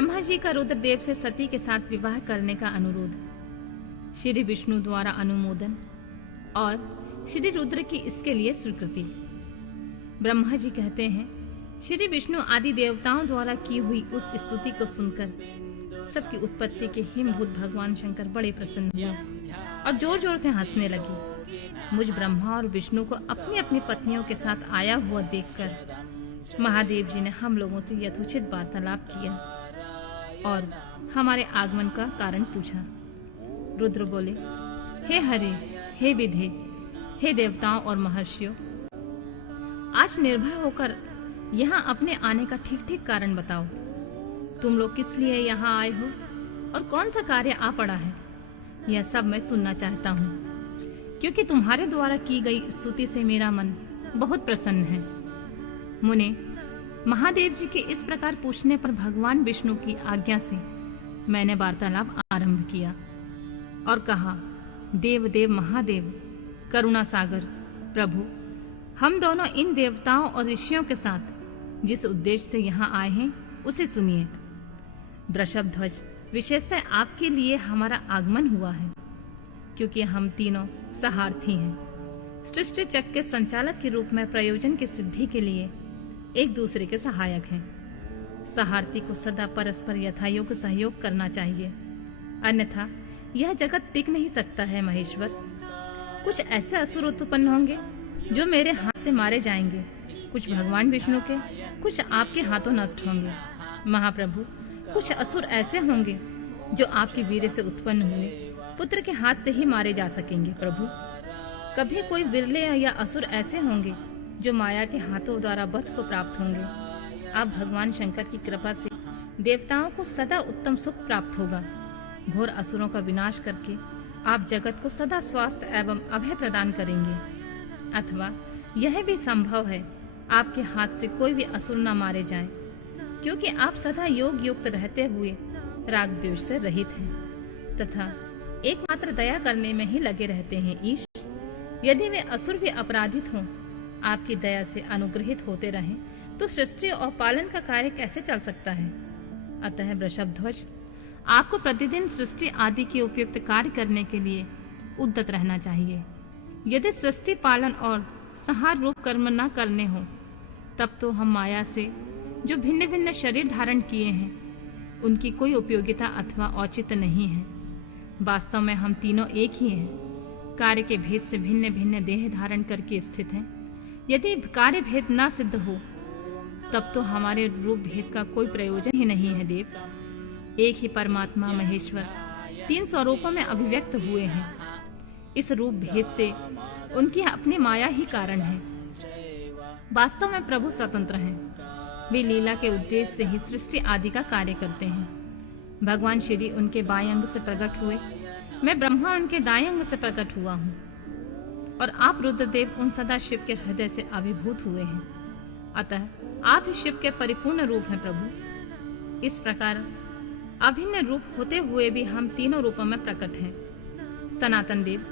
ब्रह्मा जी का रुद्रदेव से सती के साथ विवाह करने का अनुरोध, श्री विष्णु द्वारा अनुमोदन और श्री रुद्र की इसके लिए स्वीकृति। ब्रह्मा जी कहते हैं, श्री विष्णु आदि देवताओं द्वारा की हुई उस स्तुति को सुनकर सबकी उत्पत्ति के हिमभूत भगवान शंकर बड़े प्रसन्न हुए और जोर जोर से हंसने लगे। मुझ ब्रह्मा और विष्णु को अपनी अपनी पत्नियों के साथ आया हुआ देखकर महादेव जी ने हम लोगों से यथोचित वार्तालाप किया और हमारे आगमन का कारण पूछा। रुद्र बोले, हे हरे, हे विधे, हे देवताओं और महर्षियों, आज निर्भय होकर यहाँ अपने आने का ठीक ठीक कारण बताओ। तुम लोग किस लिए यहाँ आए हो और कौन सा कार्य आ पड़ा है, यह सब मैं सुनना चाहता हूँ, क्योंकि तुम्हारे द्वारा की गई स्तुति से मेरा मन बहुत प्रसन्न है। मुने, महादेव जी के इस प्रकार पूछने पर भगवान विष्णु की आज्ञा से मैंने वार्तालाप आरंभ किया और कहा, देव देव महादेव, करुणा सागर प्रभु, हम दोनों इन देवताओं और ऋषियों के साथ जिस उद्देश्य से यहाँ आए हैं उसे सुनिए। वृषभध्वज, विशेषतः आपके लिए हमारा आगमन हुआ है, क्योंकि हम तीनों सहार्थी हैं। सृष्टि चक्र के संचालक के रूप में प्रयोजन की सिद्धि के लिए एक दूसरे के सहायक हैं। सहार्थी को सदा परस्पर यथायोग्य सहयोग करना चाहिए, अन्यथा यह जगत टिक नहीं सकता है। महेश्वर, कुछ ऐसे असुर उत्पन्न होंगे जो मेरे हाथ से मारे जाएंगे, कुछ भगवान विष्णु के, कुछ आपके हाथों नष्ट होंगे। महाप्रभु, कुछ असुर ऐसे होंगे जो आपके वीर से उत्पन्न हुए पुत्र के हाथ से ही मारे जा सकेंगे। प्रभु, कभी कोई विरले या असुर ऐसे होंगे जो माया के हाथों द्वारा वध को प्राप्त होंगे। आप भगवान शंकर की कृपा से देवताओं को सदा उत्तम सुख प्राप्त होगा। घोर असुरों का विनाश करके आप जगत को सदा स्वास्थ्य एवं अभय प्रदान करेंगे। अथवा यह भी संभव है आपके हाथ से कोई भी असुर न मारे जाए, क्योंकि आप सदा योग युक्त रहते हुए राग द्वेष से रहित हैं तथा एकमात्र दया करने में ही लगे रहते हैं। ईश, यदि वे असुर भी अपराधित हों, आपकी दया से अनुग्रहित होते रहें, तो सृष्टि और पालन का कार्य कैसे चल सकता है। अतः वृषभध्वज, आपको प्रतिदिन सृष्टि आदि के उपयुक्त कार्य करने के लिए उद्यत रहना चाहिए। यदि सृष्टि पालन और संहार रूप कर्म न करने हो, तब तो हम माया से जो भिन्न भिन्न शरीर धारण किए हैं, उनकी कोई उपयोगिता अथवा औचित्य नहीं है। वास्तव में हम तीनों एक ही हैं, कार्य के भेद से भिन्न भिन्न देह धारण करके स्थित हैं। यदि कार्य भेद न सिद्ध हो, तब तो हमारे रूप भेद का कोई प्रयोजन ही नहीं है। देव, एक ही परमात्मा महेश्वर 3 स्वरूपों में अभिव्यक्त हुए हैं। इस रूप भेद से उनकी अपनी माया ही कारण है। वास्तव में प्रभु स्वतंत्र हैं, वे लीला के उद्देश्य से ही सृष्टि आदि का कार्य करते हैं। भगवान श्री उनके बाएं अंग से प्रकट हुए, मैं ब्रह्मा उनके दाएं अंग से प्रकट हुआ हूँ, और आप रुद्रदेव उन सदा शिव के हृदय से अभिभूत हुए हैं। अतः आप ही शिव के परिपूर्ण रूप हैं। प्रभु, इस प्रकार अभिन्न रूप होते हुए भी हम तीनों रूपों में प्रकट हैं। सनातन देव,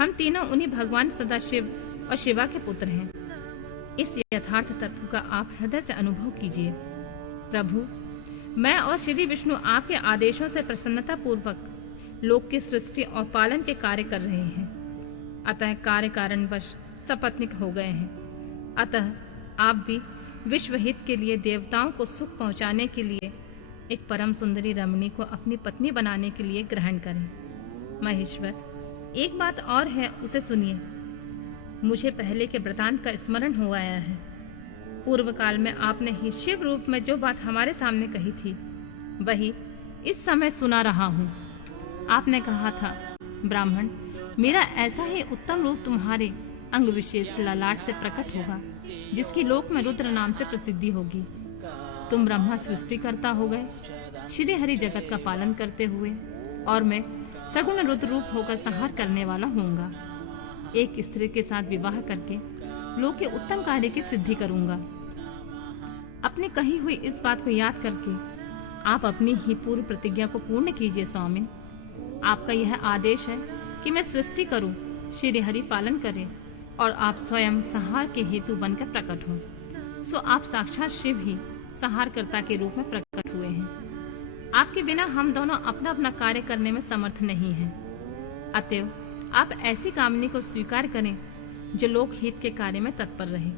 हम तीनों उन्हीं भगवान सदाशिव और शिवा के पुत्र हैं। इस यथार्थ तत्व का आप हृदय से अनुभव कीजिए। प्रभु, मैं और श्री विष्णु आपके आदेशों से प्रसन्नता पूर्वक लोक की सृष्टि और पालन के कार्य कर रहे हैं। अतः कार्य कारणवश सपत्नीक हो गए हैं। अतः आप भी विश्व हित के लिए देवताओं को सुख पहुंचाने के लिए एक परम सुंदरी रमणी को अपनी पत्नी बनाने के लिए ग्रहण करें। महेश्वर, एक बात और है, उसे सुनिए। मुझे पहले के वृतांत का स्मरण हो आया है। पूर्व काल में आपने ही शिव रूप में जो बात हमारे सामने कही थी, वही इस समय सुना रहा हूँ। आपने कहा था, ब्राह्मण, मेरा ऐसा ही उत्तम रूप तुम्हारे अंग विशेष ललाट से प्रकट होगा, जिसकी लोक में रुद्र नाम से प्रसिद्धि होगी। तुम ब्रह्मा सृष्टि करता हो गए, श्री हरि जगत का पालन करते हुए, और मैं सगुण रुद्र रूप होकर संहार करने वाला होऊंगा। एक स्त्री के साथ विवाह करके लोक के उत्तम कार्य की सिद्धि करूंगा। अपनी कही हुई इस बात को याद करके आप अपनी ही पूर्व प्रतिज्ञा को पूर्ण कीजिए। स्वामी, आपका यह आदेश है कि मैं सृष्टि करूं, श्री हरि पालन करें, और आप स्वयं संहार के हेतु बनकर प्रकट हो। सो आप साक्षात शिव ही संहारकर्ता के रूप में प्रकट हुए हैं। आपके बिना हम दोनों अपना अपना कार्य करने में समर्थ नहीं हैं। अतएव आप ऐसी कामनी को स्वीकार करें जो लोकहित के कार्य में तत्पर रहे।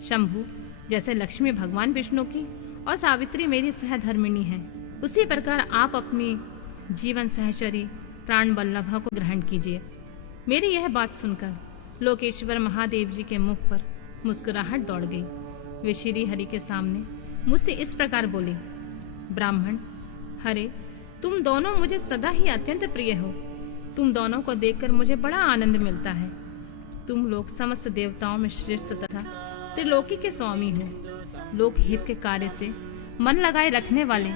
शंभु जैसे लक्ष्मी भगवान विष्णु की और सावित्री मेरी सहधर्मिणी है, उसी प्रकार आप अपनी जीवन सहचरी प्राण वल्लभा को ग्रहण कीजिए। मेरी यह बात सुनकर लोकेश्वर महादेव जी के मुख पर मुस्कुराहट दौड़ गई। वे श्री हरि के सामने मुझसे इस प्रकार बोले, ब्राह्मण, हरे, तुम दोनों मुझे सदा ही अत्यंत प्रिय हो। तुम दोनों को देखकर मुझे बड़ा आनंद मिलता है। तुम लोग समस्त देवताओं में श्रेष्ठ तथा त्रिलोकी के स्वामी हो। लोकहित के कार्य से मन लगाए रखने वाले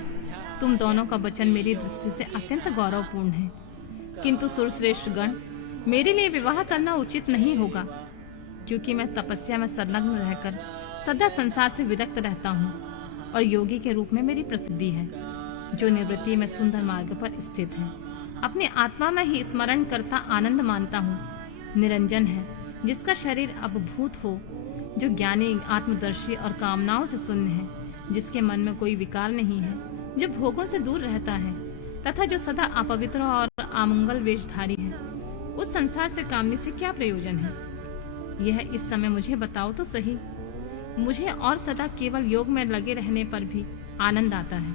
तुम दोनों का वचन मेरी दृष्टि से अत्यंत गौरवपूर्ण है। किंतु सुरश्रेष्ठ गण, मेरे लिए विवाह करना उचित नहीं होगा, क्योंकि मैं तपस्या में संलग्न रहकर सदा संसार से विरक्त रहता हूँ और योगी के रूप में मेरी प्रसिद्धि है, जो निवृत्ति में सुंदर मार्ग पर स्थित है। अपनी आत्मा में ही स्मरण करता आनंद मानता हूँ। निरंजन है, जिसका शरीर अवभूत हो, जो ज्ञानी, आत्मदर्शी और कामनाओं से शून्य है, जिसके मन में कोई विकार नहीं है, जो भोगों से दूर रहता है तथा जो सदा अपवित्र और अमंगल वेशधारी है। उस संसार से कामने से क्या प्रयोजन है? यह इस समय मुझे बताओ तो सही। मुझे और सदा केवल योग में लगे रहने पर भी आनंद आता है।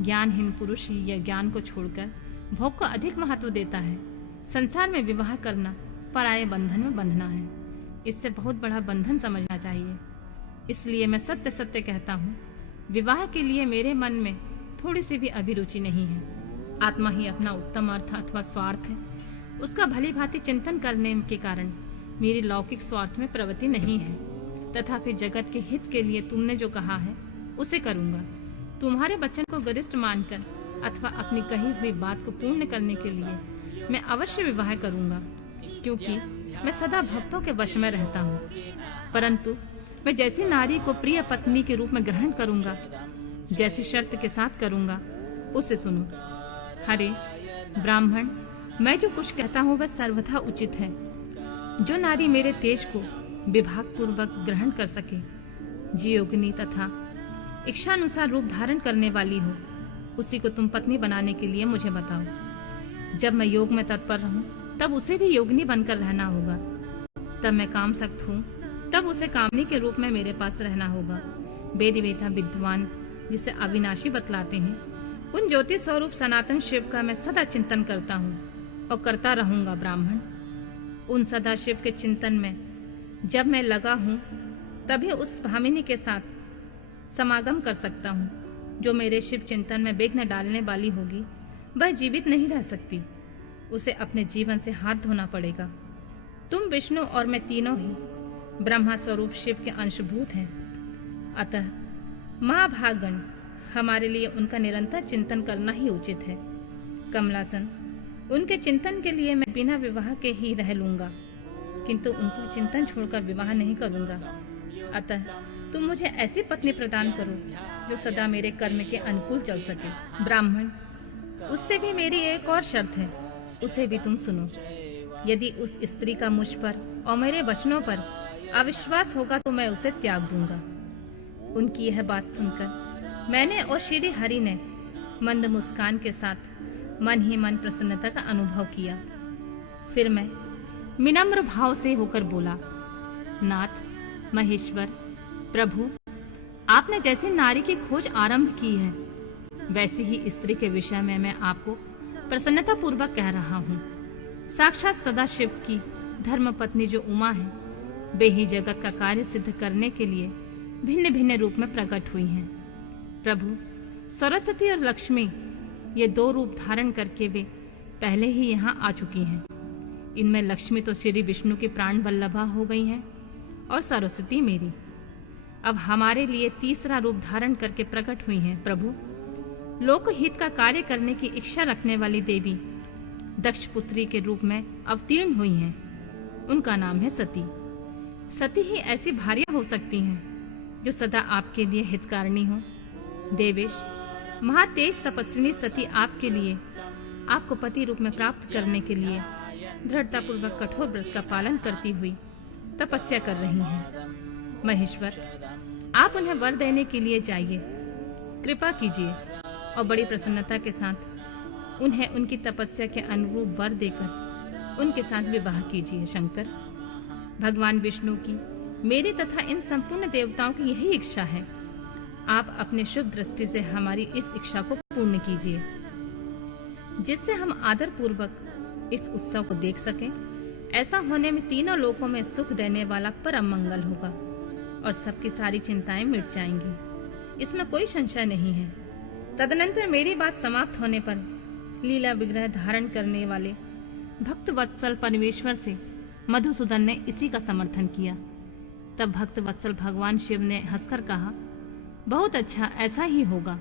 ज्ञानहीन पुरुष ही यह ज्ञान को छोड़कर भोग को अधिक महत्व देता है। संसार में विवाह करना पराये बंधन में बंधना है। इससे बहुत बड़ा बंधन समझना चाहिए। इसलिए मैं सत्य सत्य कहता हूँ, विवाह के लिए मेरे मन में थोड़ी सी भी अभिरुचि नहीं है। आत्मा ही अपना उत्तम अर्थ अथवा स्वार्थ है। उसका भली भांति चिंतन करने के कारण मेरी लौकिक स्वार्थ में प्रवृत्ति नहीं है, तथा फिर जगत के हित के लिए तुमने जो कहा है उसे करूंगा। तुम्हारे वचन को गरिष्ठ मानकर अथवा अपनी कही हुई बात को पूर्ण करने के लिए मैं अवश्य विवाह करूंगा, क्योंकि मैं सदा भक्तों के वश में रहता हूँ। परंतु मैं जैसी नारी को प्रिय पत्नी के रूप में ग्रहण करूंगा, जैसी शर्त के साथ करूंगा, उसे सुनो। हरे ब्राह्मण, मैं जो कुछ कहता हूँ वह सर्वथा उचित है। जो नारी मेरे तेज को विभाग पूर्वक ग्रहण कर सके, जियोगिनी तथा इच्छानुसार रूप धारण करने वाली हो, उसी को तुम पत्नी बनाने के लिए मुझे बताओ। जब मैं योग में तत्पर रहूं, तब उसे भी योगिनी बनकर रहना होगा। तब मैं काम सक्त हूँ, तब उसे कामनी के रूप में मेरे पास रहना होगा। वेद वेता विद्वान जिसे अविनाशी बतलाते हैं, उन ज्योति स्वरूप सनातन शिव का मैं सदा चिंतन करता हूँ और करता रहूंगा। ब्राह्मण, उन सदा शिव के चिंतन में जब मैं लगा हूँ, तभी उस भामिनी के साथ समागम कर सकता हूँ। जो मेरे शिव चिंतन में विघ्न डालने वाली होगी, वह जीवित नहीं रह सकती। उसे अपने जीवन से हाथ धोना पड़ेगा। तुम विष्णु और मैं तीनों ही ब्रह्मा स्वरूप शिव के अंशभूत हैं। अतः महाभागगण, हमारे लिए उनका निरंतर चिंतन करना ही उचित है। कमलासन, उनके चिंतन के लिए मैं बिना विवाह के ही रह लूंगा, किंतु उनका चिंतन छोड़कर विवाह नहीं करूंगा। अतः तुम मुझे ऐसी पत्नी प्रदान करो जो सदा मेरे कर्म के अनुकूल चल सके। ब्राह्मण, उससे भी मेरी एक और शर्त है, उसे भी तुम सुनो। यदि उस स्त्री का मुझ पर और मेरे वचनों पर अविश्वास होगा तो मैं उसे त्याग दूंगा। उनकी यह बात सुनकर मैंने और श्री हरि ने मंद मुस्कान के साथ मन ही मन प्रसन्नता का अनुभव किया। फिर मैं विनम्र भाव से होकर बोला, नाथ, महेश्वर, प्रभु, आपने जैसी नारी की खोज आरंभ की है, वैसी ही स्त्री के विषय में मैं आपको प्रसन्नता पूर्वक कह रहा हूँ। साक्षात सदाशिव की धर्म पत्नी जो उमा है, वे ही जगत का कार्य सिद्ध करने के लिए भिन्न भिन्न रूप में प्रकट हुई हैं। प्रभु, सरस्वती और लक्ष्मी, ये दो रूप धारण करके वे पहले ही यहाँ आ चुकी हैं। इनमें लक्ष्मी तो श्री विष्णु की प्राण वल्लभा हो गई हैं और सरस्वती मेरी अब हमारे लिए तीसरा रूप धारण करके प्रकट हुई हैं। प्रभु, लोकहित का कार्य करने की इच्छा रखने वाली देवी दक्ष पुत्री के रूप में अवतीर्ण हुई हैं। उनका नाम है सती। सती ही ऐसी भार्या हो सकती हैं जो सदा आपके लिए हितकारिणी हो। देवेश, महातेज तपस्विनी सती आपके लिए, आपको पति रूप में प्राप्त करने के लिए दृढ़ता पूर्वक कठोर व्रत का पालन करती हुई तपस्या कर रही हैं। महेश्वर, आप उन्हें वर देने के लिए जाइए, कृपा कीजिए। और बड़ी प्रसन्नता के साथ उन्हें उनकी तपस्या के अनुरूप वर देकर उनके साथ विवाह कीजिए। शंकर, भगवान विष्णु की मेरी तथा इन संपूर्ण देवताओं की यही इच्छा है। आप अपने शुभ दृष्टि से हमारी इस इच्छा को पूर्ण कीजिए, जिससे हम आदर पूर्वक इस उत्सव को देख सकें। ऐसा होने में तीनों लोकों में सुख देने वाला परम मंगल होगा और सबकी सारी चिंताएं मिट जाएंगी, इसमें कोई संशय नहीं है। तदनंतर मेरी बात समाप्त होने पर लीला विग्रह धारण करने वाले भक्त वत्सल परमेश्वर से मधुसूदन ने इसी का समर्थन किया। तब भक्त वत्सल भगवान शिव ने हंसकर कहा, बहुत अच्छा, ऐसा ही होगा।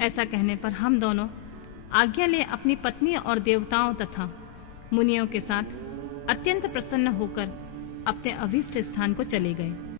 ऐसा कहने पर हम दोनों आज्ञा ले अपनी पत्नी और देवताओं तथा मुनियों के साथ अत्यंत प्रसन्न होकर अपने अभीष्ट स्थान को चले गए।